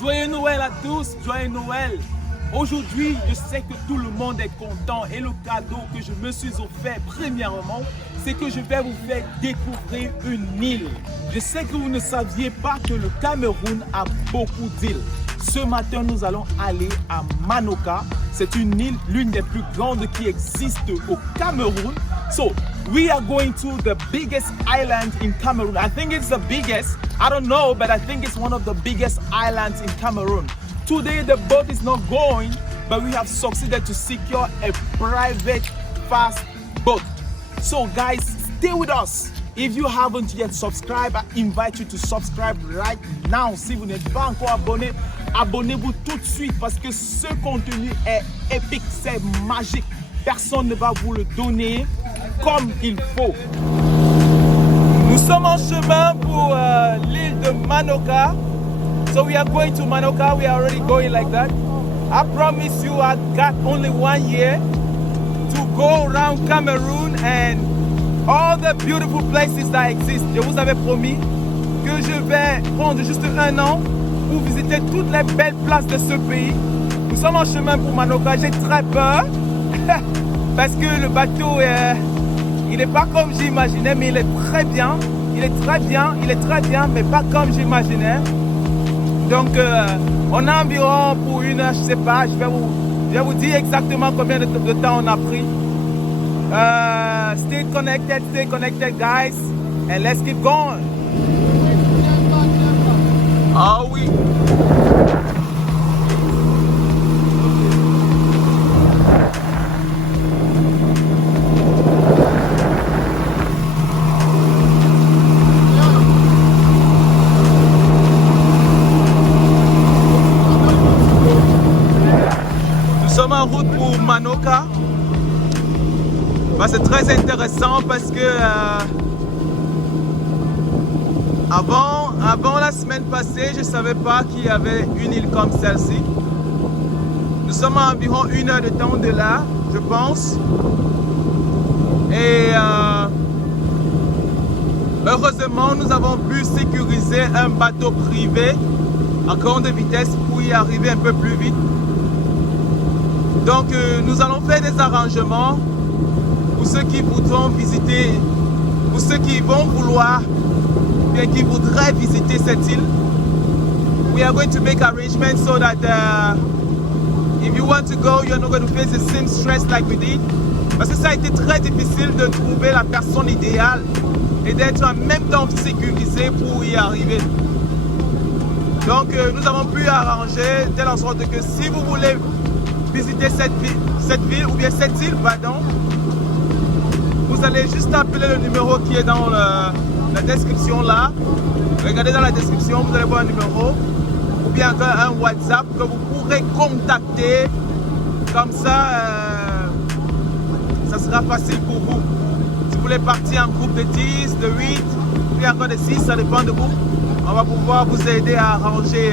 Joyeux Noël à tous, joyeux Noël. Aujourd'hui, je sais que tout le monde est content et le cadeau que je me suis offert premièrement, c'est que je vais vous faire découvrir une île. Je sais que vous ne saviez pas que le Cameroun a beaucoup d'îles. Ce matin, nous allons aller à Manoka. C'est une île, l'une des plus grandes qui existe au Cameroun. So, we are going to the biggest island in Cameroon. I think it's the biggest. I don't know, but I think it's one of the biggest islands in Cameroon. Today, the boat is not going, but we have succeeded to secure a private fast boat. So, guys, stay with us. If you haven't yet subscribed, I invite you to subscribe right now. Si vous n'êtes pas encore abonné, abonnez-vous tout de suite parce que ce contenu est épique, c'est magique. Personne ne va vous le donner comme il faut. Nous sommes en chemin pour l'île de Manoka. So we are going to Manoka. We are already going like that. I promise you, I got only 1 year to go around Cameroon and all the beautiful places that exist. Je vous avais promis que je vais prendre juste 1 an pour visiter toutes les belles places de ce pays. Nous sommes en chemin pour Manoka. J'ai très peur parce que le bateau, il n'est pas comme j'imaginais, mais il est très bien. Il est très bien, mais pas comme j'imaginais. Donc, on a environ pour 1 heure, je sais pas, je vais vous dire exactement combien de temps on a pris. Stay connected, guys, and let's keep going. Ah oui. En route pour Manoka. C'est très intéressant parce que avant la semaine passée, je ne savais pas qu'il y avait une île comme celle-ci. Nous sommes à environ 1 heure de temps de là, je pense. Et heureusement, nous avons pu sécuriser un bateau privé à grande vitesse pour y arriver un peu plus vite. Donc nous allons faire des arrangements pour ceux qui voudront visiter, pour ceux qui vont vouloir, bien qui voudraient visiter cette île. We are going to make arrangements so that if you want to go, you're not going to face the same stress like we did. Parce que ça a été très difficile de trouver la personne idéale et d'être en même temps sécurisé pour y arriver. Donc nous avons pu arranger de telle sorte que si vous voulez visiter cette ville ou bien cette île, pardon, vous allez juste appeler le numéro qui est dans la description là. Regardez dans la description, vous allez voir un numéro ou bien un WhatsApp que vous pourrez contacter. Comme ça, ça sera facile pour vous. Si vous voulez partir en groupe de 10, de 8, ou bien encore de 6, ça dépend de vous. On va pouvoir vous aider à arranger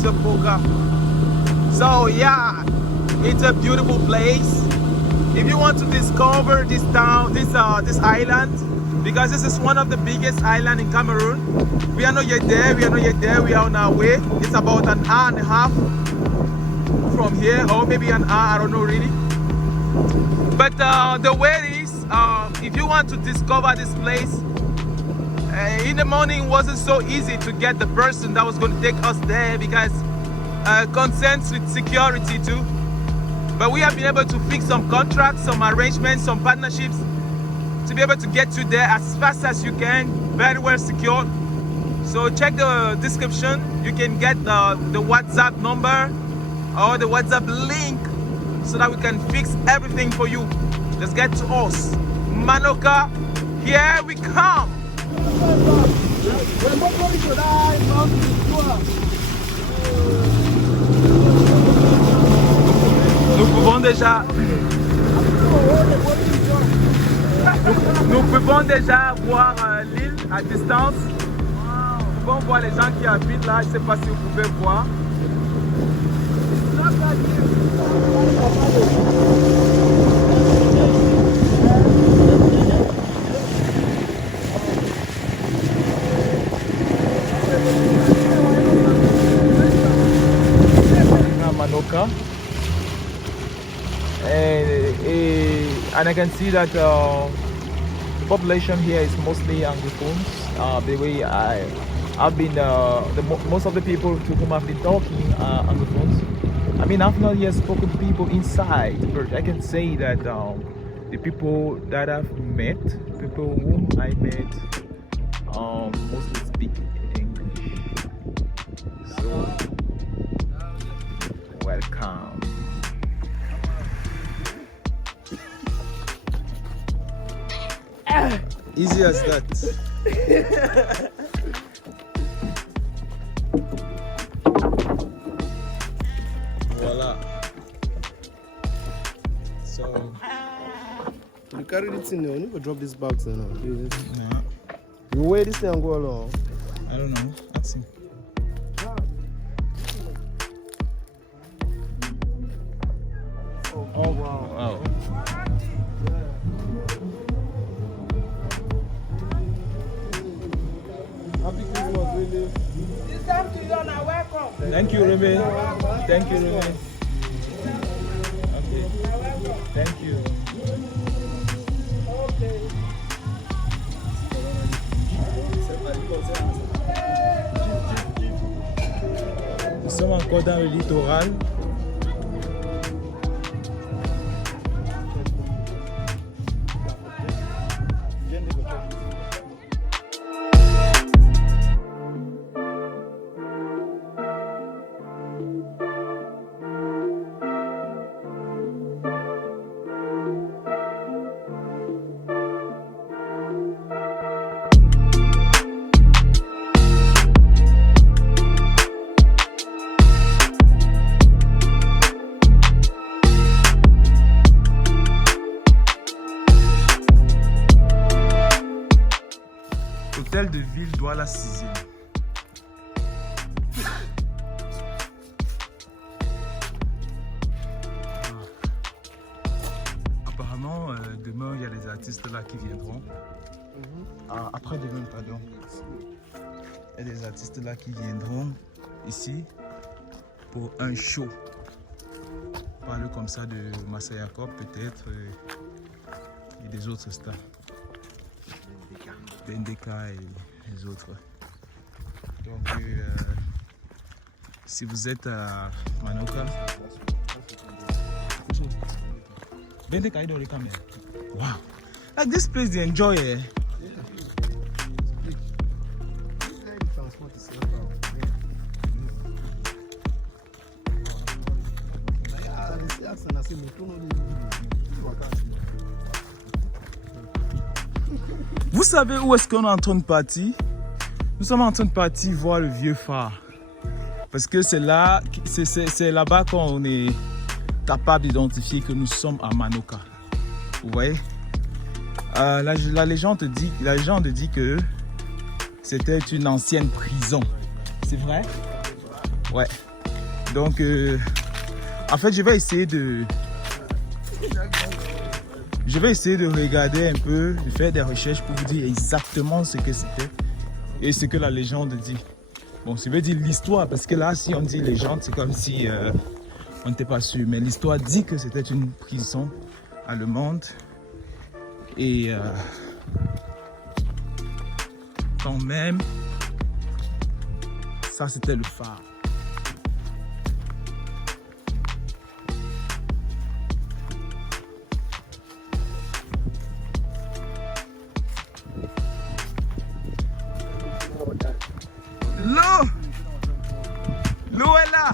ce programme. So yeah. It's a beautiful place. If you want to discover this town, this island, because this is one of the biggest islands in Cameroon. We are not yet there. We are on our way. It's about 1.5 hours from here, or maybe an hour. I don't know really. But the way it is, if you want to discover this place, in the morning it wasn't so easy to get the person that was going to take us there because concerns with security too. But we have been able to fix some contracts, some arrangements, some partnerships to be able to get you there as fast as you can, very well secured. So check the description. You can get the WhatsApp number or the WhatsApp link so that we can fix everything for you. Let's get to us. Manoka, here we come. Nous pouvons déjà voir l'île à distance. Nous pouvons voir les gens qui habitent là. Je ne sais pas si vous pouvez voir. Manoka. And I can see that the population here is mostly Anglophones. The way I've been, most of the people to whom I've been talking are Anglophones. I mean, I've not yet spoken to people inside, but I can say that the people that I've met, people whom I met, mostly speak English. So, welcome. Easy as that. Voila. So you carry this in there, you need to drop this box in now. No, You weigh this thing and go along. I don't know. Let's see. Oh wow. Wow. Happy Christmas, really. It's time to you and I welcome. Thank you, Remy. Thank you, Remy. Okay. Thank you. Okay. Nous sommes encore dans le littoral. Hôtel de ville Douala 6e. Apparemment, demain, il y a des artistes là qui viendront. Après demain, pardon. Il y a des artistes là qui viendront ici pour un show. On parle comme ça de Massa Jacob peut-être et des autres stars. BNDK et les autres. Donc, si vous êtes à Manoka, BNDK est dans les caméras. Wow! Like this place, they enjoy it. Vous savez où est-ce qu'on est en train de partir? Nous sommes en train de partir voir le vieux phare. Parce que c'est là, c'est là-bas qu'on est capable d'identifier que nous sommes à Manoka. Vous voyez? La légende dit que c'était une ancienne prison. C'est vrai? Ouais. Donc, en fait, je vais essayer de regarder un peu, de faire des recherches pour vous dire exactement ce que c'était et ce que la légende dit. Bon, je vais dire l'histoire, parce que là, si on dit légende, c'est comme si on n'était pas sûr. Mais l'histoire dit que c'était une prison allemande. Et quand même, ça c'était le phare. L'eau est là.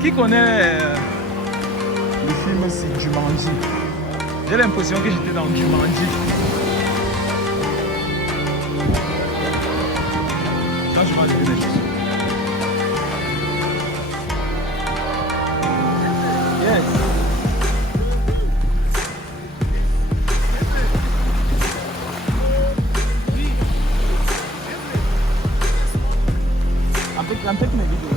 Qui connaît le film aussi Jumanji? J'ai l'impression que j'étais dans Jumanji. Quand je vois les choses. Yes. I'm taking a video.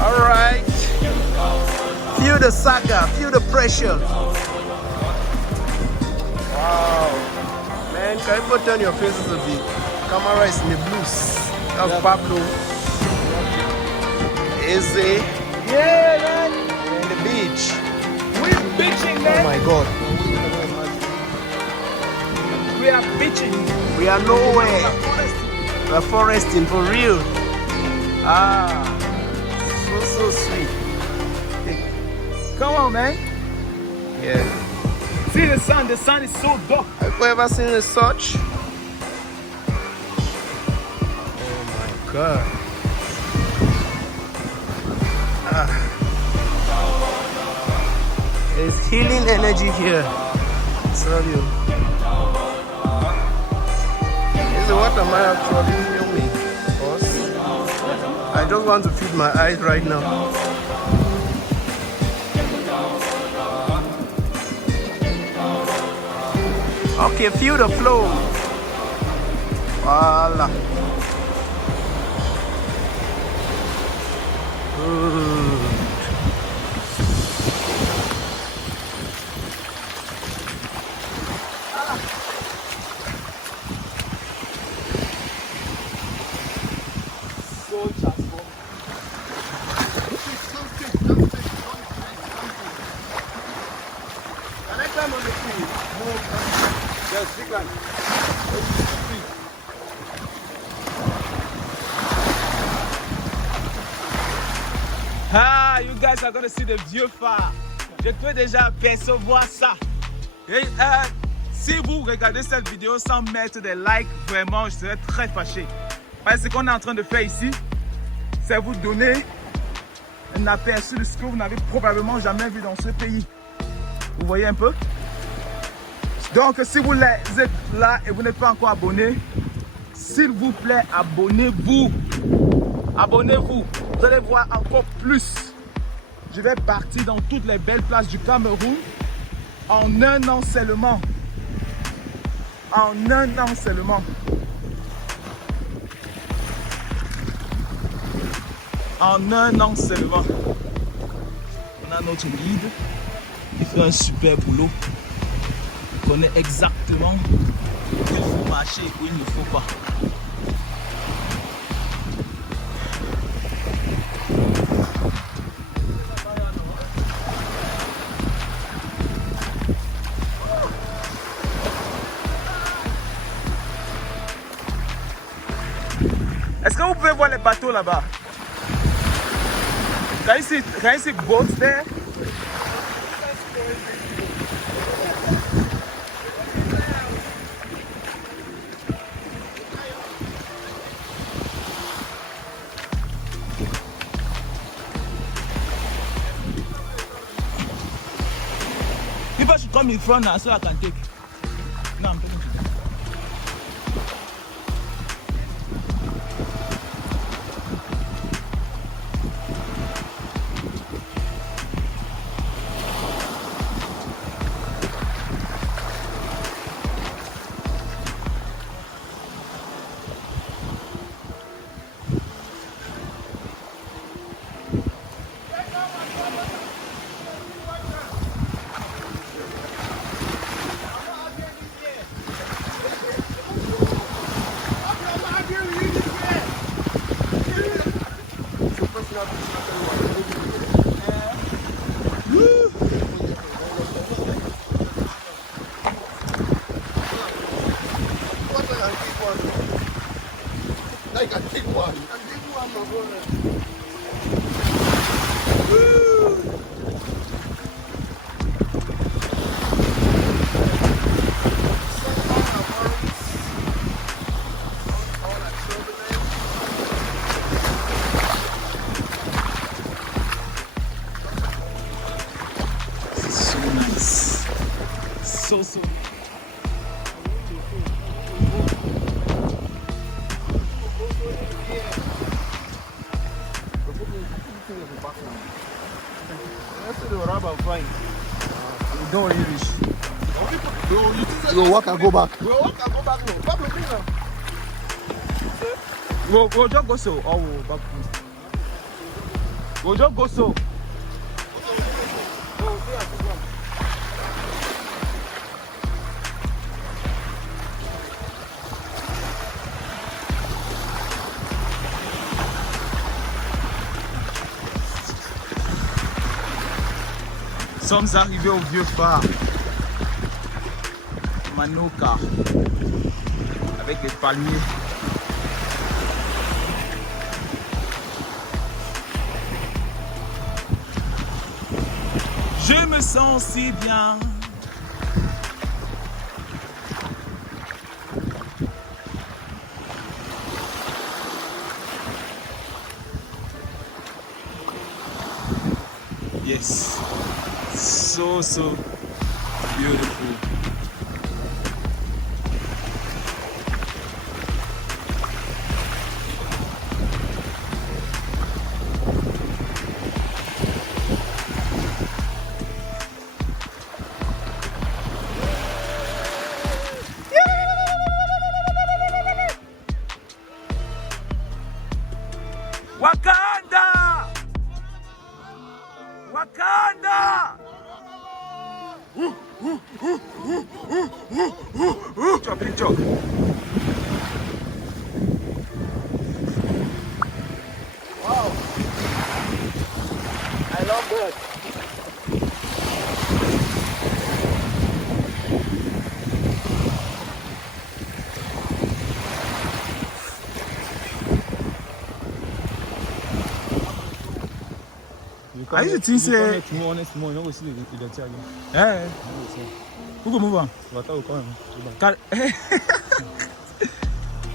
Alright. Feel the saga, feel the pressure. Wow. Man, can you turn your faces a bit? Camera is in the blues. That's Pablo. Eze. Yeah, man. And the beach. We're bitching, Oh man. my god. We are bitching. We are nowhere. We're foresting for real. Ah. So sweet. Come on, man. Yeah. See the sun. The sun is so dark. Have you ever seen a such? Oh my god. There's healing energy here. I tell you. This is what am I actually filming? Because I just want to feed my eyes right now. Okay, feel the flow. Voila. Good. So transformed. Can I climb on the tree? No. Yes, big one. Ah, you guys are gonna see the vieux phare. Je peux déjà apercevoir ça. Et si vous regardez cette vidéo sans mettre des likes, vraiment, je serais très fâché. Parce que ce qu'on est en train de faire ici, c'est vous donner un aperçu de ce que vous n'avez probablement jamais vu dans ce pays. Vous voyez un peu? Donc, si vous êtes là et vous n'êtes pas encore abonné, s'il vous plaît, abonnez-vous. Abonnez-vous. Vous allez voir encore plus. Je vais partir dans toutes les belles places du Cameroun en un an seulement. En un an seulement. En un an seulement. On a notre guide qui fait un super boulot. Il connaît exactement où il faut marcher et où il ne faut pas. Est-ce que vous pouvez voir les bateaux là-bas? Can you see boats there? People should come in front now so I can take. No, I'm taking it. I can take one. So nice. So. Don't English. You walk and go back. We'll just go so. Or we'll back. We'll just go so. Nous sommes arrivés au vieux phare Manoka avec les palmiers. Je me sens si bien. Yes. So beautiful. Wakanda! Wakanda! Picture. Wow. I love that. I used to say, eh, who go move on?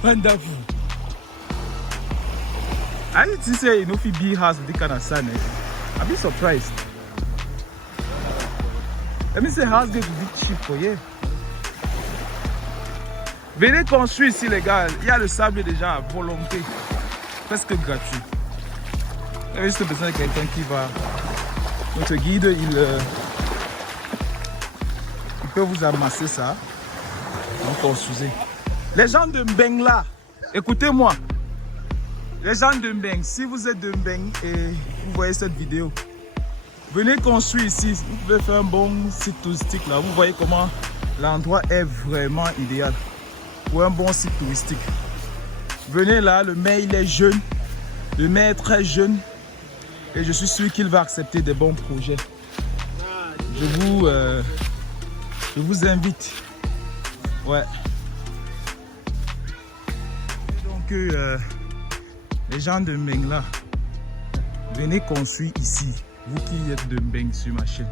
Wonderful. I used to say, you know, if you be house with the kind of sun, I'd be surprised. Let me say, house going to be cheap for you. Venez construire ici, les gars. Il y a le sable déjà à volonté, presque gratuit. Il y a juste besoin de quelqu'un qui va. Notre guide, il peut vous amasser ça. Donc construisez. Les gens de Mbeng là, écoutez-moi. Les gens de Mbeng, si vous êtes de Mbeng et vous voyez cette vidéo, venez construire ici. Vous pouvez faire un bon site touristique là. Vous voyez comment l'endroit est vraiment idéal pour un bon site touristique. Venez là, le maire il est jeune. Le maire est très jeune. Et je suis sûr qu'il va accepter des bons projets. Je vous invite. Ouais. Donc, les gens de Mbeng là, venez construire ici. Vous qui êtes de Mbeng sur ma chaîne,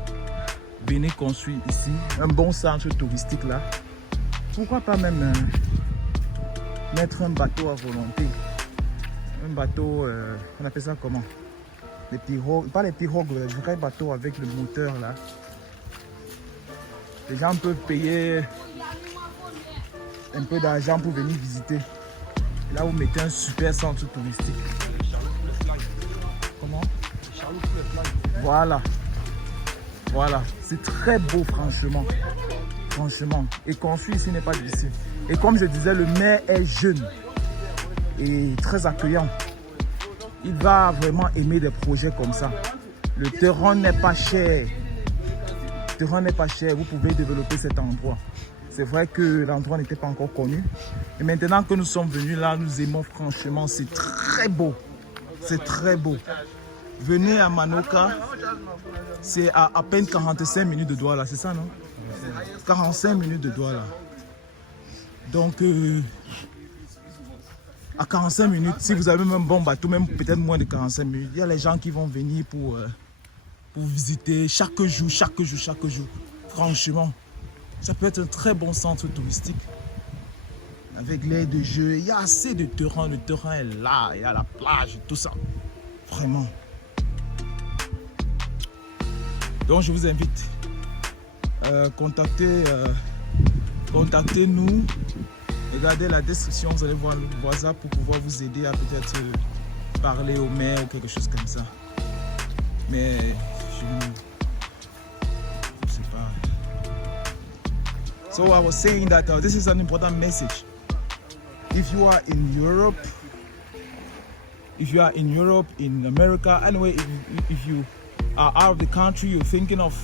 venez construire ici un bon centre touristique là. Pourquoi pas même mettre un bateau à volonté. Un bateau, on appelle ça comment? Les pirogues, pas les pirogues, les vrais bateaux avec le moteur là. Les gens peuvent payer un peu d'argent pour venir visiter. Et là, vous mettez un super centre touristique. Comment? Voilà. Voilà. C'est très beau, franchement. Franchement. Et construire ici n'est pas difficile. Et comme je disais, le maire est jeune et très accueillant. Il va vraiment aimer des projets comme ça. Le terrain n'est pas cher. Le terrain n'est pas cher. Vous pouvez développer cet endroit. C'est vrai que l'endroit n'était pas encore connu. Et maintenant que nous sommes venus là, nous aimons franchement. C'est très beau. C'est très beau. Venez à Manoka. C'est à peine 45 minutes de Douala. C'est ça, non? 45 minutes de Douala. Donc, à 45 minutes. Si vous avez même un bon bateau, même peut-être moins de 45 minutes. Il y a les gens qui vont venir pour visiter chaque jour. Franchement, ça peut être un très bon centre touristique. Avec l'air de jeu, il y a assez de terrain. Le terrain est là, il y a la plage et tout ça. Vraiment. Donc je vous invite. Contactez-nous. Regardez la description, vous allez voir ça pour pouvoir vous aider à peut-être parler au maire ou quelque chose comme ça. Mais je ne sais pas. So I was saying that this is an important message. If you are in Europe, in America, anyway, if you are out of the country, you're thinking of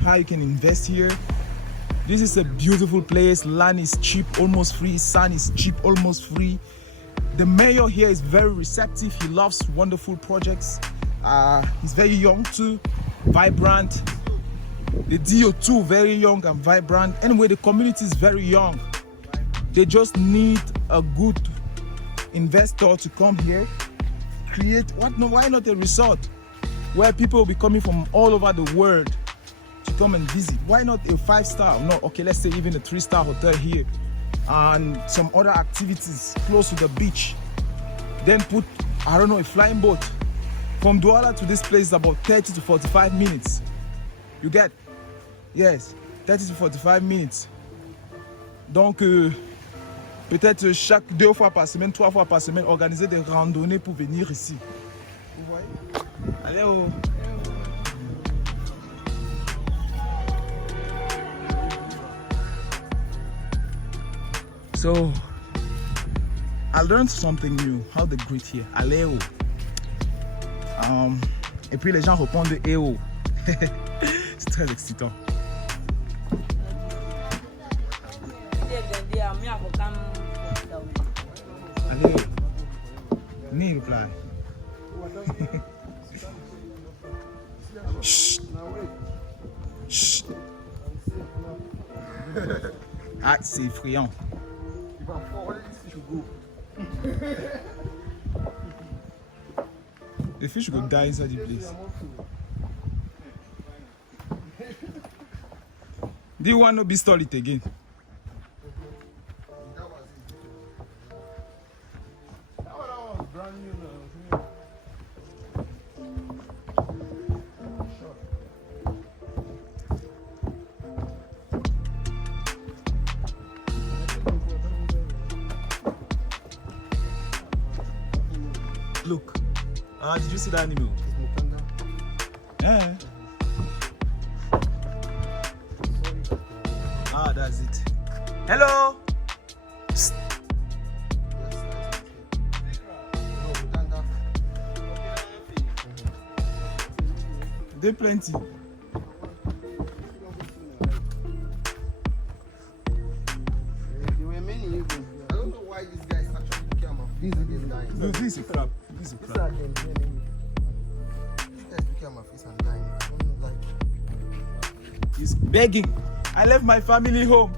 how you can invest here. This is a beautiful place. Land is cheap, almost free. Sun is cheap, almost free. The mayor here is very receptive. He loves wonderful projects. He's very young too, vibrant. The DO too, very young and vibrant. Anyway, the community is very young. They just need a good investor to come here, create, why not a resort where people will be coming from all over the world to come and visit. Why not a 5-star? No, okay, let's say even a 3-star hotel here and some other activities close to the beach. Then put, I don't know, a flying boat. From Douala to this place is about 30 to 45 minutes. You get? Yes, 30 to 45 minutes. Donc, peut-être chaque 2 fois par semaine, 3 fois par semaine, organiser des randonnées pour venir ici. Vous voyez? Allez oh. So, I learned something new, how they greet here. Allez oh. Et puis les gens répondent eh oh. C'est très excitant. Allez, me reply. Shh. Shh. Ah, c'est effrayant. The fish will die inside the place. Do you want to be stole it again? Look. Did you see that animal? Yeah. That's it. Hello. Psst. There plenty. There were many events. I don't know why these guys actually look at my face and these guys. No, this is a crab. This is a crab. These guys look at my face and dying. I don't like. He's begging. I left my family home.